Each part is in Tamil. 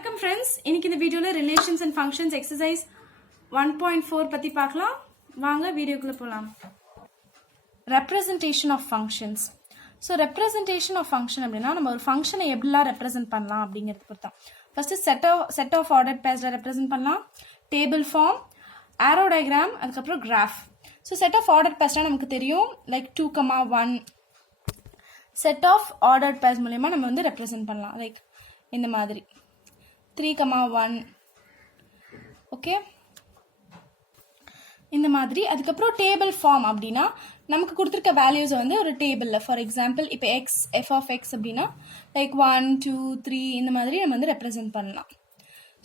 வணக்கம் ஃப்ரெண்ட்ஸ், இன்னைக்கு இந்த வீடியோவில் ரிலேஷன்ஸ் அண்ட் ஃபங்க்ஷன்ஸ் எக்ஸசைஸ் 1.4 பற்றி பார்க்கலாம். வாங்க வீடியோக்குள்ளே போகலாம். Representation of functions. So representation of function அப்படின்னா நம்ம ஒரு ஃபங்க்ஷனை எப்படிலாம் ரெப்ரசென்ட் பண்ணலாம் அப்படிங்கிறது பொறுத்தான். ஃபர்ஸ்ட் செட் ஆஃப் ஆர்டர் பேர்ஸில் ரெப்ரசென்ட் பண்ணலாம், டேபிள் ஃபார்ம், ஆரோ டயக்ராம், அதுக்கப்புறம் graph. So set of order பேர்ஸ்னால் நமக்கு தெரியும், like 2,1 set of order pairs மூலயமா நம்ம வந்து ரெப்ரசென்ட் பண்ணலாம். லைக் இந்த மாதிரி 3,1 ஓகே, இந்த மாதிரி. அதுக்கப்புறம் டேபிள் ஃபார்ம் அப்படின்னா நமக்கு கொடுத்துருக்க வேல்யூஸை வந்து ஒரு டேபிளில், ஃபார் எக்ஸாம்பிள் இப்போ எஃப் ஆஃப் எக்ஸ் அப்படின்னா லைக் 1 2 3 இந்த மாதிரி நம்ம வந்து ரெப்ரசென்ட் பண்ணலாம்.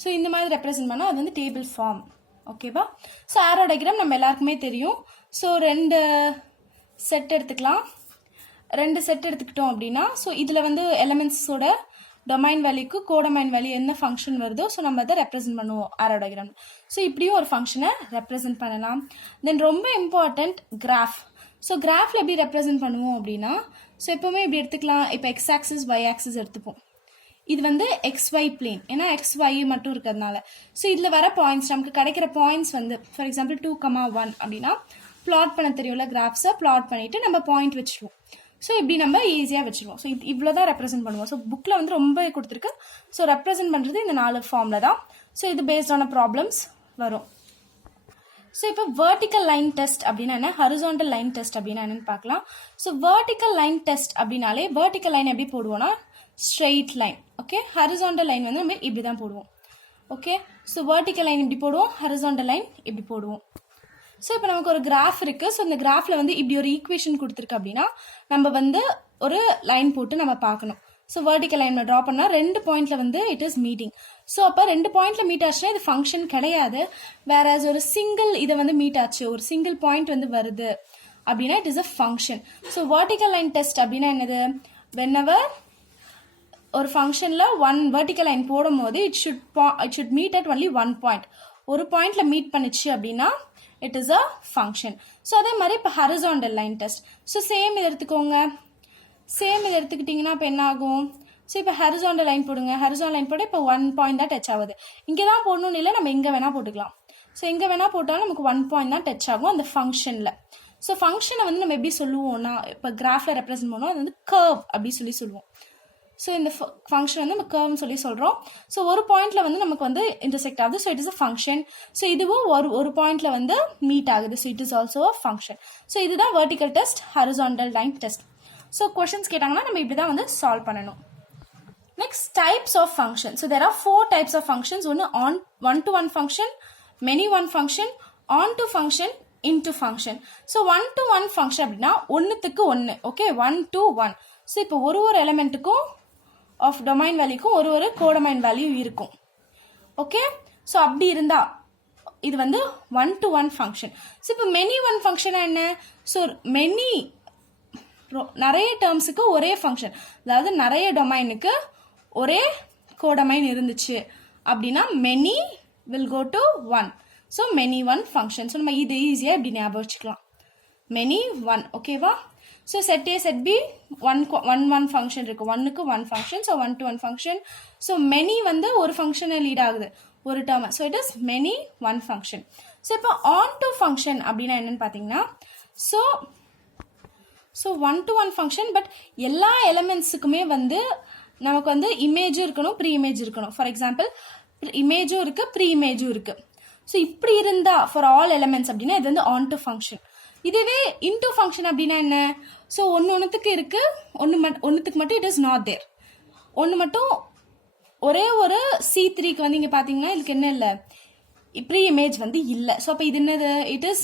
ஸோ இந்த மாதிரி ரெப்ரசென்ட் பண்ணால் அது வந்து டேபிள் ஃபார்ம். ஓகேவா? ஸோ ஆரோ டயக்ராம் நம்ம எல்லாருக்குமே தெரியும். ஸோ ரெண்டு செட் எடுத்துக்கிட்டோம் அப்படின்னா, ஸோ இதில் வந்து எலமெண்ட்ஸோட டொமைன் வேல்யூக்கு கோடொமைன் வேல்யூ என்ன ஃபங்க்ஷன் வருதோ ஸோ நம்ம அதை ரெப்ரசென்ட் பண்ணுவோம் ஆரோ டயக்ராம். ஸோ இப்படியும் ஒரு ஃபங்க்ஷனை ரெப்ரசென்ட் பண்ணலாம். தென் ரொம்ப இம்பார்ட்டண்ட் கிராஃப். ஸோ கிராஃபில் எப்படி ரெப்ரசென்ட் பண்ணுவோம் அப்படின்னா, ஸோ எப்போவுமே இப்படி எடுத்துக்கலாம். இப்போ எக்ஸ் ஆக்சிஸ் ஒய் ஆக்சிஸ் எடுத்துப்போம். இது வந்து XY பிளேன், ஏன்னா XY மட்டும் இருக்கிறதுனால. ஸோ இதில் வர பாயிண்ட்ஸ், நமக்கு கிடைக்கிற பாயிண்ட்ஸ் வந்து ஃபார் எக்ஸாம்பிள் 2,1 அப்படின்னா பிளாட் பண்ண தெரியும்ல, கிராஃப்ஸை பிளாட் பண்ணிவிட்டு நம்ம பாயிண்ட் வச்சுருவோம். ஸோ இப்படி நம்ம ஈஸியாக வச்சுருவோம். ஸோ இவ்வளோ தான் ரெப்ரசென்ட் பண்ணுவோம். ஸோ புக்கில் வந்து ரொம்ப கொடுத்துருக்கு. ஸோ ரெப்ரசென்ட் பண்ணுறது இந்த 4 ஃபார்மில் தான். ஸோ இது பேஸ்ட் ஆன ப்ராப்ளம்ஸ் வரும். ஸோ இப்போ வெர்டிக்கல் லைன் டெஸ்ட் அப்படின்னா என்ன, ஹரிசாண்டல் லைன் டெஸ்ட் அப்படின்னா என்னன்னு பார்க்கலாம். ஸோ வெர்டிக்கல் லைன் டெஸ்ட் அப்படின்னாலே வெர்டிக்கல் லைன் எப்படி போடுவோம்னா straight line. Okay, horizontal line வந்து நம்ம இப்படி தான் போடுவோம். ஓகே, ஸோ வெர்டிக்கல் லைன் இப்படி போடுவோம், ஹரிசாண்டல் லைன் இப்படி போடுவோம். ஸோ இப்போ நமக்கு ஒரு கிராஃப் இருக்குது. ஸோ இந்த கிராஃபில் வந்து இப்படி ஒரு ஈக்குவேஷன் கொடுத்துருக்கு அப்படின்னா நம்ம வந்து ஒரு லைன் போட்டு நம்ம பார்க்கணும். ஸோ வெர்டிக்கல் லைன் ட்ரா பண்ணால் 2 பாயிண்ட்ல வந்து இட் இஸ் மீட்டிங். ஸோ அப்போ 2 பாயிண்ட்ல மீட் ஆச்சுன்னா இது ஃபங்க்ஷன் கிடையாது. வேற ஒரு சிங்கிள் இதை வந்து மீட் ஆச்சு, ஒரு சிங்கிள் பாயிண்ட் வந்து வருது அப்படின்னா it is a function. So vertical line test அப்படின்னா என்னது, வென்எவர் ஒரு ஃபங்க்ஷனில் 1 வெர்டிக்கல் லைன் போடும் போது it should meet at only 1 point. ஒரு பாயிண்ட்ல மீட் பண்ணிச்சு அப்படின்னா it is a function. So அதே மாதிரி இப்போ horizontal line test. So same இதை எடுத்துக்கோங்க. சேம் இதை எடுத்துக்கிட்டிங்கன்னா இப்போ என்ன ஆகும், ஸோ இப்போ ஹரிசாண்டல் லைன் போடுங்க. ஹரிசாண்டல் லைன் போட இப்போ 1 பாயிண்ட் தான் டச் ஆகுது. இங்கே தான் போடணும்னு இல்லை, நம்ம எங்கே வேணால் போட்டுக்கலாம். ஸோ எங்கே வேணால் போட்டாலும் நமக்கு 1 பாயிண்ட் தான் டச் ஆகும் அந்த ஃபங்க்ஷனில். ஸோ ஃபங்க்ஷனை வந்து நம்ம எப்படி சொல்லுவோம்னா, இப்போ கிராஃபில் ரெப்ரசென்ட் பண்ணுவோம், அது வந்து கர்வ் அப்படி சொல்லுவோம். ஸோ இந்த ஃபங்க்ஷன் வந்து நம்ம கர்வ்னு சொல்கிறோம். ஸோ ஒரு பாயிண்ட்ல வந்து நமக்கு வந்து இன்டர்செக்ட் ஆகுது. So it is a function. So இதுவும் ஒரு பாயிண்ட்ல வந்து மீட் ஆகுது. So it is also a function. So இதுதான் vertical test, horizontal line test. So questions கேட்டாங்கன்னா நம்ம இப்படி தான் வந்து சால்வ் பண்ணணும். Next types of function. So there are 4 types of functions. ஒன்று one to one function, many one function, onto function, into function. So one to one function அப்படின்னா ஒன்றுத்துக்கு ஒன்று. Okay, 1 to 1. ஸோ இப்போ ஒரு எலிமெண்ட்டுக்கும் ஆஃப் டொமைன் வேல்யூக்கும் ஒரு கோடொமைன் வேல்யூ இருக்கும். ஓகே, ஸோ அப்படி இருந்தா இது வந்து 1-to-1 ஃபங்க்ஷன். ஸோ இப்போ மெனி-ஒன் ஃபங்க்ஷனா என்ன, ஸோ நிறைய டேர்ம்ஸுக்கு ஒரே ஃபங்க்ஷன், அதாவது நிறைய டொமைனுக்கு ஒரே கோடொமைன் இருந்துச்சு அப்படின்னா many will go to 1. So many one function. So நம்ம இது ஈஸியாக இப்படி ஞாபகம் வச்சுக்கலாம், மெனி-ஒன். ஓகேவா? So set A set B one function இருக்குது, 1க்கு 1 function. So 1-to-1 function. So many வந்து ஒரு ஃபங்க்ஷனை லீட் ஆகுது, ஒரு term. So it is many one function. So இப்போ ஆன்-டு ஃபங்க்ஷன் அப்படின்னா என்னன்னு பார்த்தீங்கன்னா, ஸோ 1-to-1 ஃபங்க்ஷன், பட் எல்லா எலிமெண்ட்ஸுக்குமே வந்து நமக்கு வந்து இமேஜும் இருக்கணும், ப்ரீ இமேஜ் இருக்கணும். ஃபார் எக்ஸாம்பிள் இமேஜும் இருக்குது, ப்ரீ இமேஜும் இருக்குது. ஸோ இப்படி இருந்தா ஃபார் ஆல் எலிமெண்ட்ஸ் அப்படின்னா இது வந்து ஆன்-டு ஃபங்க்ஷன். இதுவே இன்டு ஃபங்க்ஷன் அப்படின்னா என்ன, ஸோ ஒன்றுத்துக்கு இருக்கு, ஒன்றுத்துக்கு மட்டும் இட் இஸ் நாட் தேர். ஒன்று மட்டும் ஒரே ஒரு C3க்கு வந்து இங்கே பார்த்தீங்கன்னா இதுக்கு என்ன இல்லை, ப்ரீ இமேஜ் வந்து இல்லை. ஸோ அப்போ இது என்னது, இட் இஸ்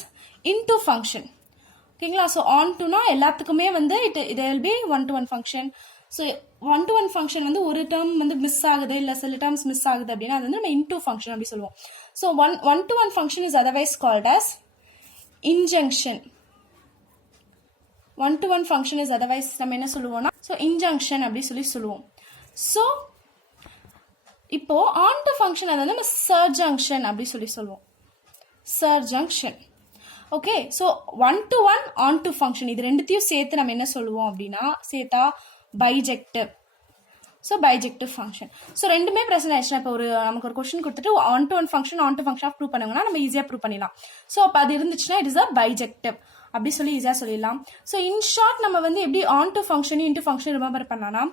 இன்டு ஃபங்க்ஷன். ஓகேங்களா? ஸோ ஆன் டுனா எல்லாத்துக்குமே வந்து it will be 1-to-1 function. So 1-to-1 function வந்து ஒரு டேர்ம் வந்து மிஸ் ஆகுது, இல்லை சில டேர்ம்ஸ் மிஸ் ஆகுது அப்படின்னா அது வந்து நம்ம இன்டு ஃபங்க்ஷன் அப்படி சொல்லுவோம். So one to one function is otherwise called as injunction. 1-to-1 function is otherwise நம்ம என்ன சொல்லுவோம்னா ஸோ இன்ஜங்ஷன் அப்படி சொல்லுவோம். ஸோ இப்போ ஆன் டு ஃபங்க்ஷன் அதை நம்ம சர்ஜங்ஷன் அப்படி சொல்லுவோம், surjection. Okay, so 1-to-1 onto function இது ரெண்டுத்தையும் சேர்த்து நம்ம என்ன சொல்லுவோம் அப்படின்னா, சேர்த்தா bijective. So bijective function. So ரெண்டுமே ப்ரெசென்ட் ஆயிடுச்சுன்னா இப்போ நமக்கு ஒரு கொஸ்டின் கொடுத்துட்டு one to one function of prove பண்ணுங்கன்னா நம்ம ஈஸியாக ப்ரூவ் பண்ணிடலாம். ஸோ அப்போ அது இருந்துச்சுன்னா இட் இஸ் அ பைஜெக்டிவ் அப்படி சொல்லி ஈஸியாக சொல்லிடலாம். ஸோ இன் ஷார்ட் நம்ம வந்து எப்படி onto function into function remember பண்ணலாம்னா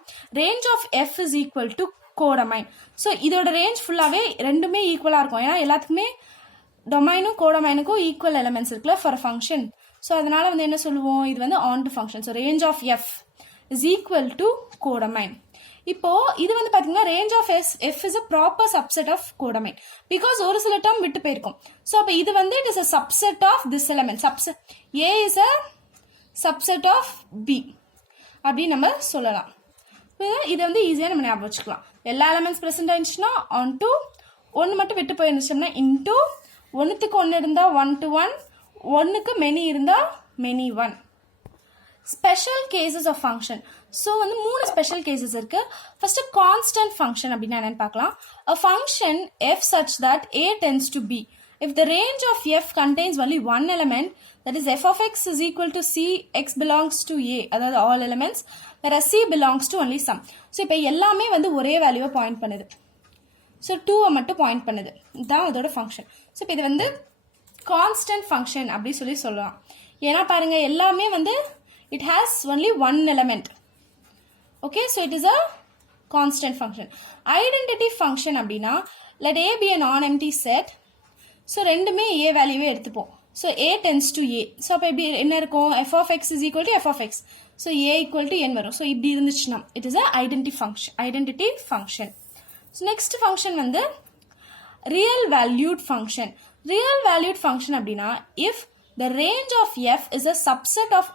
range of f is equal to codomain. So இதோட ரேஞ்ச் ஃபுல்லாகவே ரெண்டுமே ஈக்குவலாக இருக்கும். ஏன்னா எல்லாத்துக்குமே டொமைனும் கோடமைனுக்கும் ஈக்குவல் எலிமெண்ட்ஸ் இருக்குல்ல ஃபார் ஃபங்க்ஷன். ஸோ அதனால வந்து என்ன சொல்லுவோம், இது வந்து onto function. So range of f is equal to codomain. இப்போ இது வந்து பாத்தீங்கன்னா range of f is a proper subset of codomain because ஒரு சில டேர்ம் விட்டு போயிருக்கும். ஸோ அப்போ இது வந்து it is a subset of this element. Subset A is a subset of B அப்படின்னு நம்ம சொல்லலாம். இதை வந்து ஈஸியாக நம்ம ஞாபகம் வச்சுக்கலாம். எல்லா எலிமெண்ட்ஸ் ப்ரெசென்ட் ஆயிடுச்சுன்னா ஆன் டு, ஒன்று மட்டும் விட்டு போயிருந்துச்சோம்னா இன்டூ, ஒன்றுத்துக்கு ஒன்று இருந்தால் 1 to 1, ஒன்றுக்கு மெனி இருந்தால் many 1. Special cases of function. So வந்து 3 ஸ்பெஷல் கேசஸ் இருக்கு. ஃபர்ஸ்ட் கான்ஸ்டன்ட் ஃபங்க்ஷன் அப்படின்னா என்னன்னு பார்க்கலாம். A function f such that a tends to b if the range of f contains only one element, that is f of x is equal to c, x belongs to a, அதாவது all elements, whereas c belongs to only some. So இப்போ எல்லாமே வந்து ஒரே வேல்யூவை பாயிண்ட் பண்ணுது. ஸோ 2 மட்டும் பாயிண்ட் பண்ணுது. இதுதான் அதோட ஃபங்க்ஷன். ஸோ இப்போ இது வந்து கான்ஸ்டன்ட் ஃபங்க்ஷன் அப்படி சொல்லலாம். ஏன்னா பாருங்க எல்லாமே வந்து it has only one element. Okay, so it is a constant function. Identity function அப்படின்னா let a be a non-empty set. So ரெண்டுமே a வேல்யூவே எடுத்துப்போம். So a tends to a. So அப்போ எப்படி என்ன இருக்கும், f of x is equal to f of x. So a equal to n வரும். So இப்படி இருந்துச்சுன்னா it is a identity function. So next function வந்து real valued function. Real valued function அப்படின்னா if the range of f is a subset of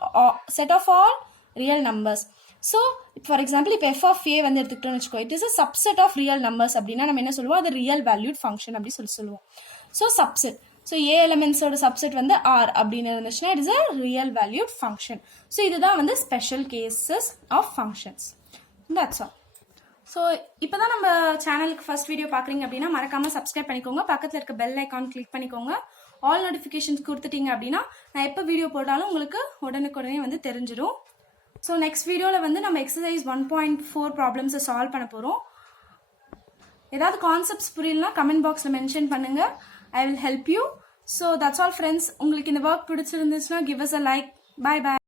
set of all real numbers. So for example இப்போ f of a வந்து எடுத்துக்கிட்டோம்னு வச்சுக்கோ, it is a subset of real numbers அப்படின்னா நம்ம என்ன சொல்லுவோம், அது real valued function அப்படி சொல்லுவோம். So subset, so a elements ஓட subset வந்து r அப்படின்னு இருந்துச்சுன்னா it is a real valued function. So இதுதான் வந்து special cases of functions. That's all. So இப்போ தான் நம்ம சேனலுக்கு ஃபர்ஸ்ட் வீடியோ பார்க்குறீங்க அப்படின்னா மறக்காமல் சப்ஸ்கிரைப் பண்ணிக்கோங்க. பக்கத்தில் இருக்க பெல் ஐக்கான் கிளிக் பண்ணிக்கோங்க. ஆல் நோட்டிஃபிகேஷன்ஸ் கொடுத்துட்டீங்க அப்படின்னா நான் எப்போ வீடியோ போட்டாலும் உங்களுக்கு உடனுக்குடனே வந்து தெரிஞ்சிடும். ஸோ நெக்ஸ்ட் வீடியோவில் வந்து நம்ம எக்ஸசைஸ் 1.4 ப்ராப்ளம்ஸை சால்வ் பண்ண போகிறோம். ஏதாவது கான்செப்ட்ஸ் புரியலனா கமெண்ட் பாக்ஸில் மென்ஷன் பண்ணுங்கள். I will help you. So that's all friends. உங்களுக்கு இந்த ஒர்க் பிடிச்சிருந்துச்சுன்னா give us a like. By.